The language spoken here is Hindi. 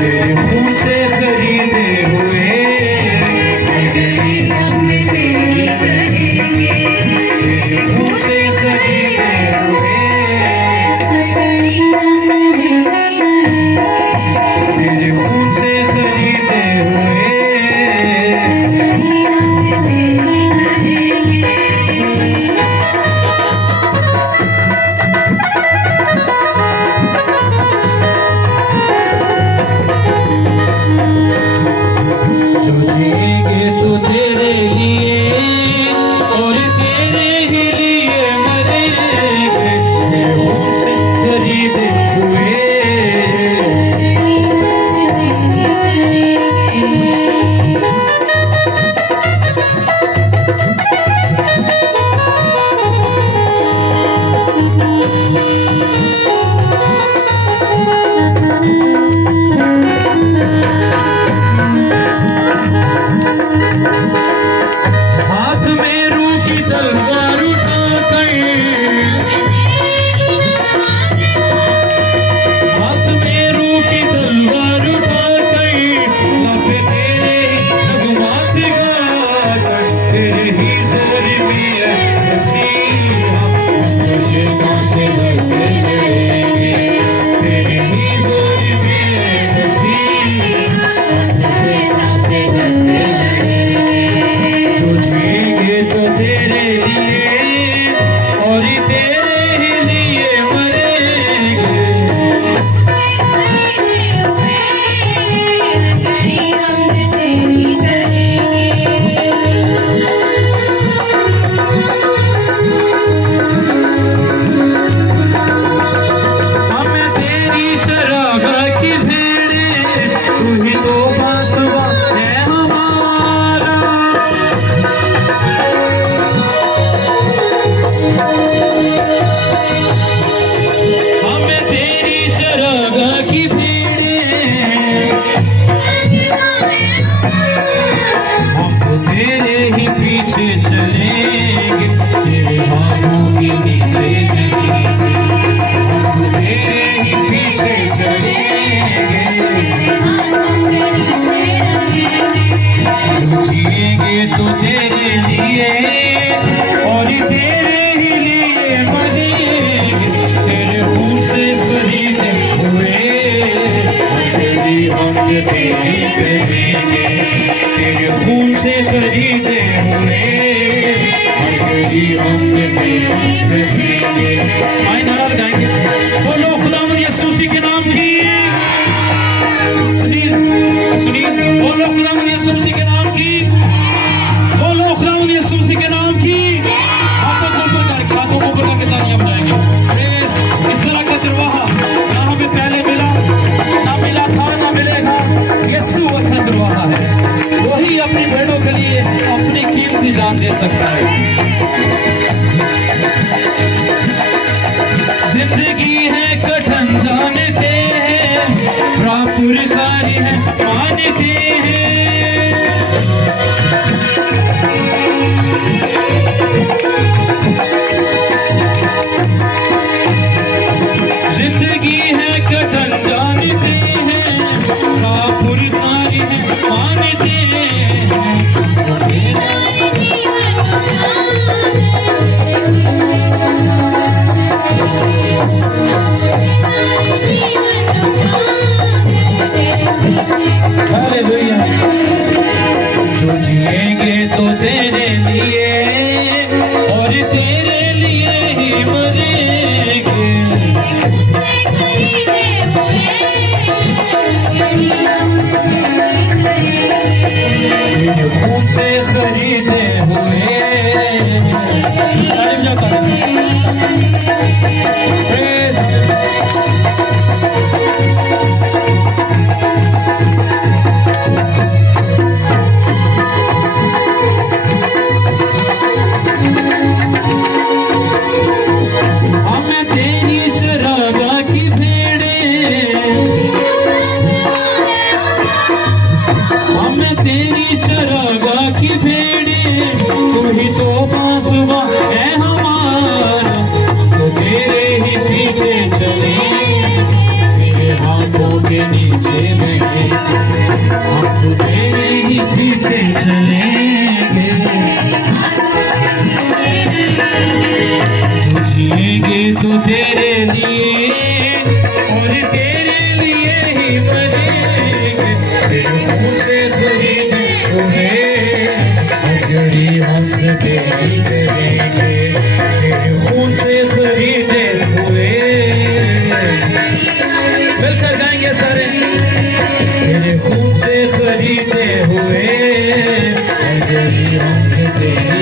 तेरे खून से खरीदे हुए हमने तेरी करेंगे, तेरे खून से खरीदे हुए तेरे खून से खरीदे हुए जो जिएंगे तो तेरे लिए और तेरे ही लिए मरेंगे, तेरे खून से खरीदे हुए हाथ में रूह की तलवार उठाकर, हाथ में रूह की तलवार उठाकर, लब तेरे नगमात गाकर, तेरे ही जोर में है मसीहा हम तो शैतान से लड़ते लड़ेंगे, तेरे ही जोर में है मसीहा हम तो शैतान से लड़ते जो जिएंगे तो तेरे लिए और तेरे ही लिए मरेंगे, हमें तेरी चरागाह की भेड़ें, तू ही तो बांसुआ है हमारा, हमें तेरी चरागाह की भेड़ें, हम तो तेरे ही पीछे चलेंगे, तेरे हाथों के नीचे नहीं, हम तो तेरे ही पीछे चलेंगे, जो जिएंगे तो तेरे लिए और तेरे ही लिए मरेंगे, तेरे खून से खरीदे हुए तेरी हमने तेरी करेंगे, तेरे खून से खरीदे हुए तेरी हमने तेरी करेंगे। आए नारा लगाएंगे, बोलो खुदावंद यीशु मसीह के नाम की। सुनील सुनील बोलो खुदावंद यीशु मसीह के नाम की, बोलो खुदावंद यीशु मसीह के नाम की। हाथों को ऊपर करके तालियां बजाएंगे। प्रेज इस तरह का चरवाहा ना हमें पहले मिला, ना मिला था, ना मिलेगा। यीशु अच्छा चरवाहा है, वही अपनी भेड़ों के लिए अपनी कीमती जान दे सकता है। जिंदगी है कठिन जानते हैं, पुरखारी है मानते हैं, जिंदगी है कठिन जानते हैं, पुरखारी है मानते हैं। के नीचे बहे हम तो तेरे ही पीछे चलेंगे जो जिएंगे तो तेरे लिए और तेरे लिए ही मरेंगे तेरे मुँह से खरीदे हुए अगड़ी हम तेरी करेंगे तेरे खून से खरीदे हुए मिलकर गाएंगे सारे तेरे खून से खरीदे हुए अगड़ी हम तेरी